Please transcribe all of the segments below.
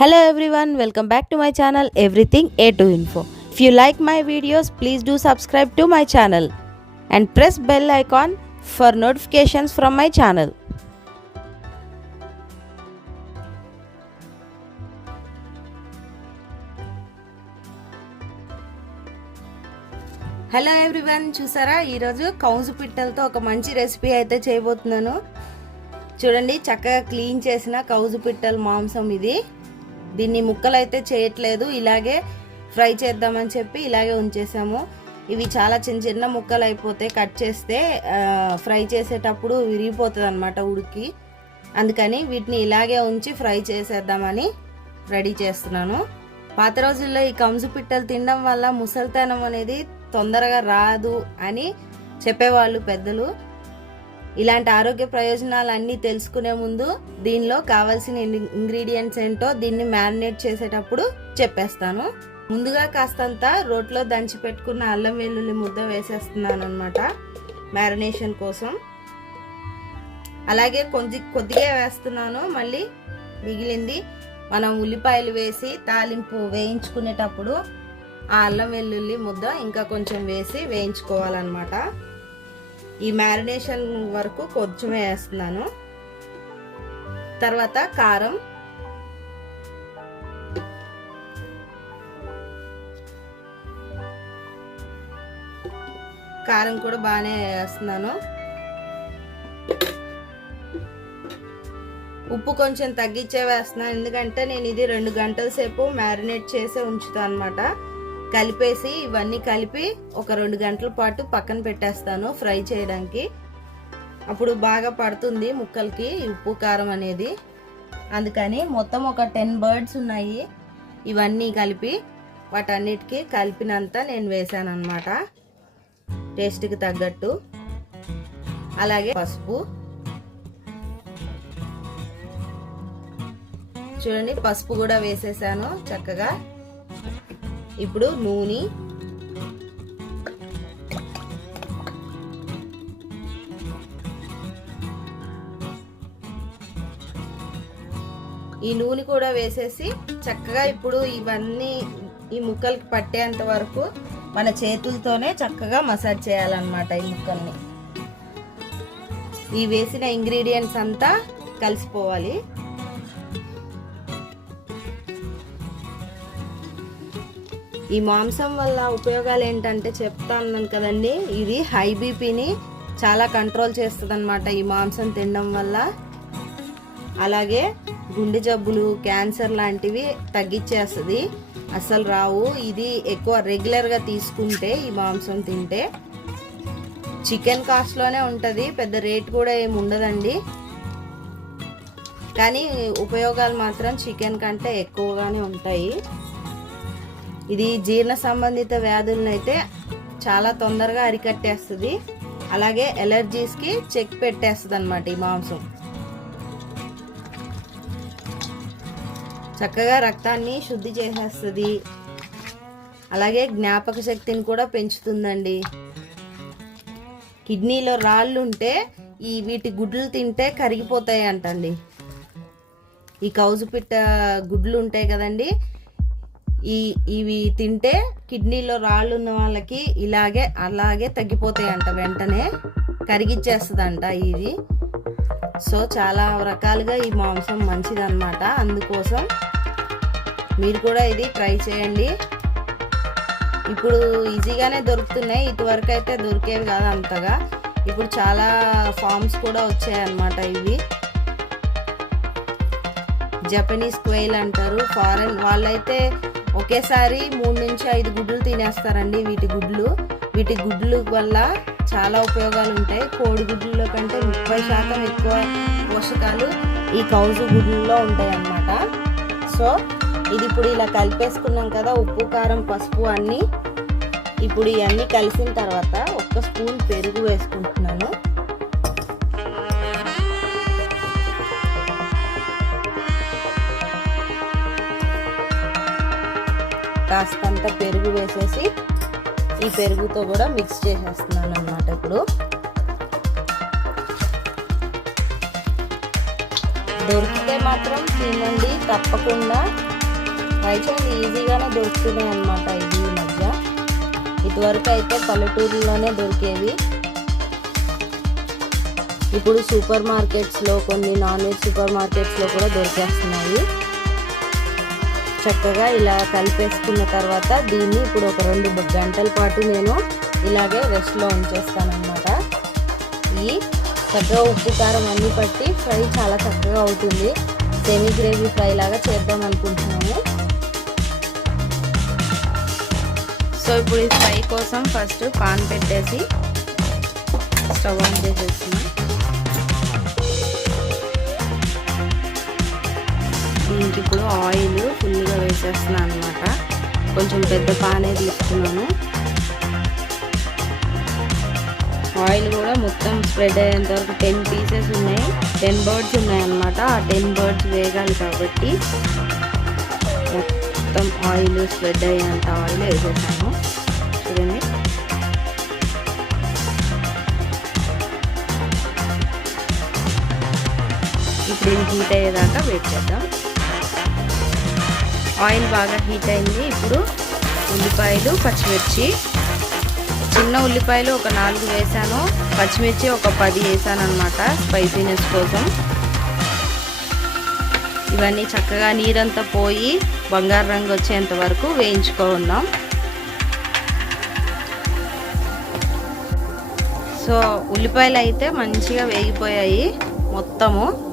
Hello everyone welcome back to my channel everything A to info if you like my videos please do subscribe to my channel and press bell icon for notifications from my channel hello everyone చూసారా? ఈరోజు కౌజు పిట్టలతో ఒక మంచి recipe అయితే చేయబోతున్నాను. చూడండి చక్కగా clean చేసిన కౌజు పిట్టలు మాంసం ఇది. దీన్ని ముక్కలు అయితే చేయట్లేదు ఇలాగే ఫ్రై చేద్దామని చెప్పి ఇలాగే ఉంచేసాము. ఇవి చాలా చిన్న చిన్న ముక్కలు అయిపోతే కట్ చేస్తే ఫ్రై చేసేటప్పుడు విరిగిపోతుంది అనమాట ఉడికి. అందుకని వీటిని ఇలాగే ఉంచి ఫ్రై చేసేద్దామని రెడీ చేస్తున్నాను. పాత రోజుల్లో ఈ కంజు పిట్టలు తినడం వల్ల ముసలితనం అనేది తొందరగా రాదు అని చెప్పేవాళ్ళు పెద్దలు. ఇలాంటి ఆరోగ్య ప్రయోజనాలు అన్నీ తెలుసుకునే ముందు దీనిలో కావాల్సిన ఇంగ్రీడియంట్స్ ఏంటో దీన్ని మ్యారినేట్ చేసేటప్పుడు చెప్పేస్తాను. ముందుగా కాస్తంత రోట్లో దంచి పెట్టుకున్న అల్లం వెల్లుల్లి ముద్ద వేసేస్తున్నాను అనమాట మ్యారినేషన్ కోసం. అలాగే కొద్ది కొద్దిగా వేస్తున్నాను. మళ్ళీ మిగిలింది మనం ఉల్లిపాయలు వేసి తాలింపు వేయించుకునేటప్పుడు ఆ అల్లం వెల్లుల్లి ముద్ద ఇంకా కొంచెం వేసి వేయించుకోవాలన్నమాట. ఈ మ్యారినేషన్ వరకు కొంచెం వేస్తున్నాను. తర్వాత కారం. కారం కూడా బాగానే వేస్తున్నాను. ఉప్పు కొంచెం తగ్గించే వేస్తున్నాను. ఎందుకంటే నేను ఇది రెండు గంటల సేపు మ్యారినేట్ చేసే ఉంచుతాను అనమాట కలిపేసి ఇవన్నీ కలిపి ఒక రెండు గంటల పాటు పక్కన పెట్టేస్తాను ఫ్రై చేయడానికి. అప్పుడు బాగా పడుతుంది ముక్కలకి ఉప్పు కారం అనేది. అందుకని మొత్తం ఒక టెన్ బర్డ్స్ ఉన్నాయి. ఇవన్నీ కలిపి వాటన్నిటికీ కలిపినంత నేను వేసాను అనమాట టేస్ట్కి తగ్గట్టు. అలాగే పసుపు. చూడండి పసుపు కూడా వేసేసాను చక్కగా. ఇప్పుడు నూనె. ఈ నూనె కూడా వేసేసి చక్కగా ఇప్పుడు ఇవన్నీ ఈ ముక్కలకి పట్టేంత వరకు మన చేతులతోనే చక్కగా మసాజ్ చేయాలన్నమాట ఈ ముక్కల్ని. ఈ వేసిన ఇంగ్రీడియంట్స్ అంతా కలిసిపోవాలి. ఈ మాంసం వల్ల ఉపయోగాలు ఏంటంటే చెప్తా అన్నాను కదండి. ఇది హై బీపీని చాలా కంట్రోల్ చేస్తుంది అనమాట ఈ మాంసం తినడం వల్ల. అలాగే గుండె జబ్బులు క్యాన్సర్ లాంటివి తగ్గించేస్తుంది అస్సలు రావు. ఇది ఎక్కువ రెగ్యులర్గా తీసుకుంటే ఈ మాంసం తింటే. చికెన్ కాస్ట్లోనే ఉంటుంది. పెద్ద రేట్ కూడా ఏమి ఉండదండి. కానీ ఉపయోగాలు మాత్రం చికెన్ కంటే ఎక్కువగానే ఉంటాయి. ఇది జీర్ణ సంబంధిత వ్యాధులను అయితే చాలా తొందరగా అరికట్టేస్తుంది. అలాగే ఎలర్జీస్కి చెక్ పెట్టేస్తుంది అనమాట ఈ మాంసం. చక్కగా రక్తాన్ని శుద్ధి చేసేస్తుంది. అలాగే జ్ఞాపక శక్తిని కూడా పెంచుతుందండి. కిడ్నీలో రాళ్ళు ఉంటే ఈ వీటి గుడ్లు తింటే కరిగిపోతాయి అంటండి ఈ కౌజు పిట్ట గుడ్లు ఉంటాయి కదండి ఈ ఇవి తింటే కిడ్నీలో రాళ్ళు ఉన్న వాళ్ళకి ఇలాగే అలాగే తగ్గిపోతాయి అంట వెంటనే కరిగిచ్చేస్తుందంట ఇది. సో చాలా రకాలుగా ఈ మాంసం మంచిదన్నమాట. అందుకోసం మీరు కూడా ఇది ట్రై చేయండి. ఇప్పుడు ఈజీగానే దొరుకుతున్నాయి. ఇటువరకు అయితే దొరికేవి కాదు అంతగా. ఇప్పుడు చాలా ఫార్మ్స్ కూడా వచ్చాయన్నమాట ఇవి. జపనీస్ క్వైల్ అంటారు. ఫారెన్ వాళ్ళైతే ఒకేసారి మూడు నుంచి ఐదు గుడ్లు తినేస్తారండి వీటి గుడ్లు. వీటి గుడ్లు వల్ల చాలా ఉపయోగాలు ఉంటాయి. కోడి గుడ్లలో కంటే ముప్పై శాతం ఎక్కువ పోషకాలు ఈ కౌజు గుడ్లలో ఉంటాయి అన్నమాట సో ఇది ఇప్పుడు ఇలా కలిపేసుకున్నాం కదా ఉప్పు కారం పసుపు అన్నీ. ఇప్పుడు ఇవన్నీ కలిసిన తర్వాత ఒక్క స్పూన్ పెరుగు వేసుకుంటున్నాను. కాస్తంత పెరుగు వేసేసి ఈ పెరుగుతో కూడా మిక్స్ చేసేస్తున్నాను అనమాట ఇప్పుడు. దొరికితే మాత్రం తినండి తప్పకుండా. ట్రై చేయండి ఈజీగానే దొరుకుతున్నాయి అనమాట ఇది ఈ మధ్య. ఇదివరకు అయితే పల్లెటూరులోనే దొరికేవి. ఇప్పుడు సూపర్ మార్కెట్స్లో కొన్ని నాన్ వెజ్ సూపర్ మార్కెట్స్లో కూడా దొరికేస్తున్నాయి. చక్కగా ఇలా కలిపేసుకున్న తర్వాత దీన్ని ఇప్పుడు ఒక రెండు గంటల పాటు నేను ఇలాగే రెస్ట్లో ఉంచేస్తానమాట ఈ చక్కగా ఉప్పు కారం అన్నీ పట్టి ఫ్రై చాలా చక్కగా అవుతుంది. సెమీ గ్రేవీ ఫ్రై లాగా చేద్దాం అనుకుంటున్నాము. సో ఇప్పుడు ఈ ఫ్రై కోసం ఫస్ట్ పాన్ పెట్టేసి స్టవ్ ఆన్ చేసేస్తున్నాం. దీనికి ఇప్పుడు ఆయిల్ ఫుల్గా వేసేస్తున్నాను అనమాట కొంచెం పెద్ద పానే తీసుకున్నాను. ఆయిల్ కూడా మొత్తం స్ప్రెడ్ అయ్యేంత వరకు టెన్ పీసెస్ ఉన్నాయి. టెన్ బర్డ్స్ ఉన్నాయి అన్నమాట. ఆ టెన్ బర్డ్స్ వేగాలి కాబట్టి మొత్తం ఆయిల్ స్ప్రెడ్ అయ్యేంత ఆయిల్ వేసేసాను. చూడండి. ఇప్పుడు హీట్ అయ్యేదాకా వెయిట్ చేద్దాం. ఆయిల్ బాగా హీట్ అయింది. ఇప్పుడు ఉల్లిపాయలు పచ్చిమిర్చి. చిన్న ఉల్లిపాయలు ఒక నాలుగు వేసాను. పచ్చిమిర్చి ఒక పది వేసాను అనమాట స్పైసీనెస్ కోసం. ఇవన్నీ చక్కగా నీరంతా పోయి బంగారు రంగు వచ్చేంత వరకు వేయించుకుందాం. సో ఉల్లిపాయలు అయితే మంచిగా వేగిపోయాయి మొత్తము.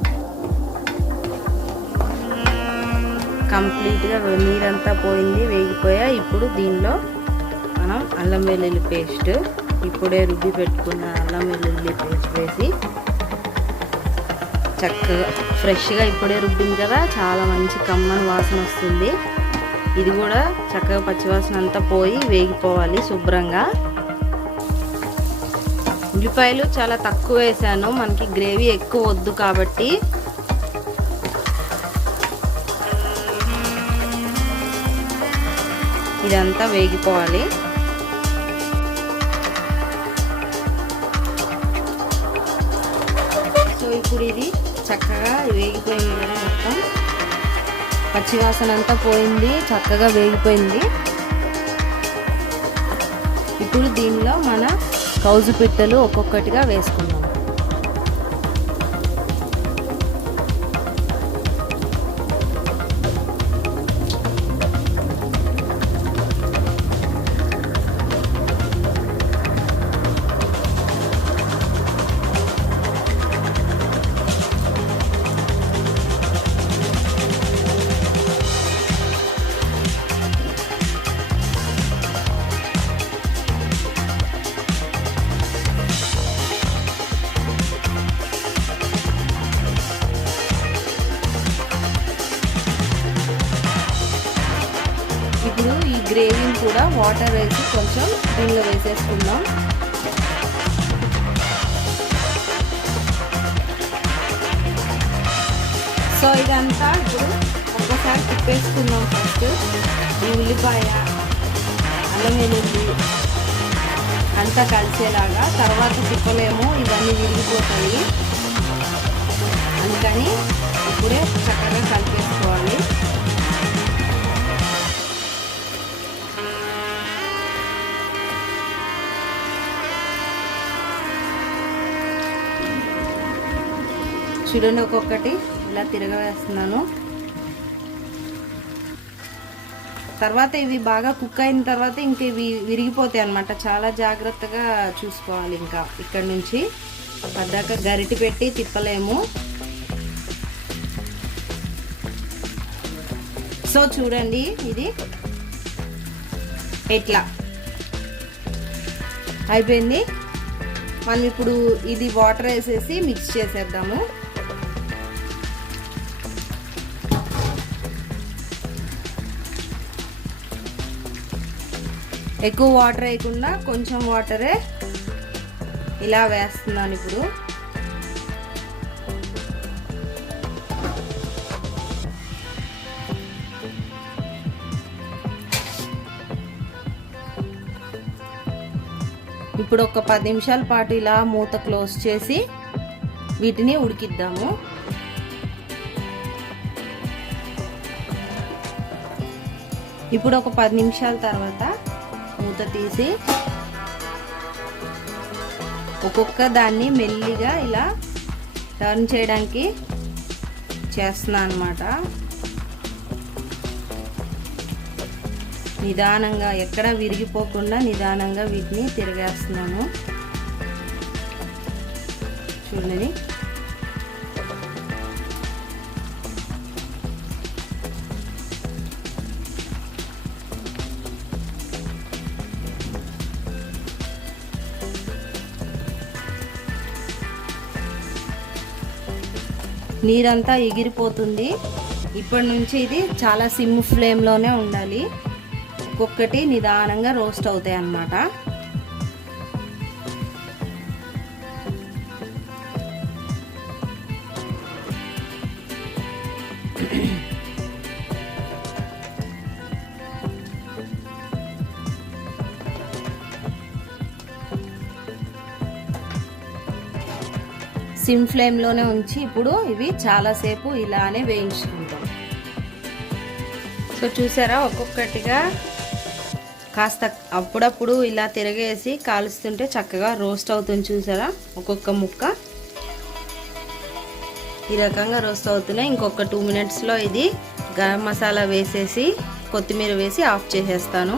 కంప్లీట్గా నీరంతా పోయింది వేగిపోయా. ఇప్పుడు దీనిలో మనం అల్లం వెల్లుల్లి పేస్ట్ ఇప్పుడే రుబ్బి పెట్టుకున్న అల్లం వెల్లుల్లి పేస్ట్ వేసి చక్కగా ఫ్రెష్గా ఇప్పుడే రుబ్బింది కదా చాలా మంచి కమ్మని వాసన వస్తుంది. ఇది కూడా చక్కగా పచ్చివాసన అంతా పోయి వేగిపోవాలి శుభ్రంగా. ఉల్లిపాయలు చాలా తక్కువ వేసాను మనకి గ్రేవీ ఎక్కువ వద్దు కాబట్టి ఇదంతా వేగిపోవాలి. సో ఇప్పుడు ఇది చక్కగా వేగిపోయింది మొత్తం. పచ్చివాసన అంతా పోయింది చక్కగా వేగిపోయింది. ఇప్పుడు దీనిలో మన కౌజు పిట్టలు ఒక్కొక్కటిగా వేసుకుంటాం గ్రేవీని కూడా వాటర్ వేసి కొంచెం దీనిలో వేసేసుకుందాం. సో ఇదంతా ఇప్పుడు ఒక్కసారి తిప్పేసుకుందాం ఫస్ట్. ఈ ఉల్లిపాయ అల్లం వెల్లుల్లి అంతా కలిసేలాగా తర్వాత తిప్పలేము ఇవన్నీ విరిగిపోతాయి. అందుకని ఇప్పుడే చక్కగా కలిపేసుకోవాలి. చూడండి ఒక్కొక్కటి. ఇలా తిరగవేస్తున్నాను. తర్వాత ఇవి బాగా కుక్ అయిన తర్వాత ఇంక ఇవి విరిగిపోతాయి అనమాట చాలా జాగ్రత్తగా చూసుకోవాలి ఇంకా ఇక్కడ నుంచి. పద్దాక గరిటి పెట్టి తిప్పలేము. సో చూడండి ఇది ఎట్లా అయిపోయింది. మనం ఇప్పుడు ఇది వాటర్ వేసేసి మిక్స్ చేసేద్దాము. ఎక్కువ వాటర్ వేయకుండా కొంచెం వాటరే ఇలా వేస్తున్నాను ఇప్పుడు. ఇప్పుడు ఒక పది నిమిషాల పాటు ఇలా మూత క్లోజ్ చేసి వీటిని ఉడికిద్దాము. ఇప్పుడు ఒక పది నిమిషాల తర్వాత మూత తీసి ఒక్కొక్క దాన్ని మెల్లిగా ఇలా టర్న్ చేయడానికి చేస్తున్నా అనమాట నిదానంగా ఎక్కడ విరిగిపోకుండా నిదానంగా వీటిని తిరిగేస్తున్నాము చూడండి. నీరంతా ఎగిరిపోతుంది. ఇప్పటి నుంచి ఇది చాలా సిమ్ ఫ్లేమ్లోనే ఉండాలి. ఒక్కొక్కటి నిదానంగా రోస్ట్ అవుతాయి అన్నమాట సిమ్ ఫ్లేమ్లోనే ఉంచి ఇప్పుడు ఇవి చాలాసేపు ఇలానే వేయించుకుంటాం. సో చూసారా ఒక్కొక్కటిగా కాస్త అప్పుడప్పుడు ఇలా తిరగేసి కాలుస్తుంటే చక్కగా రోస్ట్ అవుతుంది చూసారా? ఒక్కొక్క ముక్క. ఈ రకంగా రోస్ట్ అవుతున్నాయి. ఇంకొక టూ మినిట్స్లో ఇది గరం మసాలా వేసేసి కొత్తిమీర వేసి ఆఫ్ చేసేస్తాను.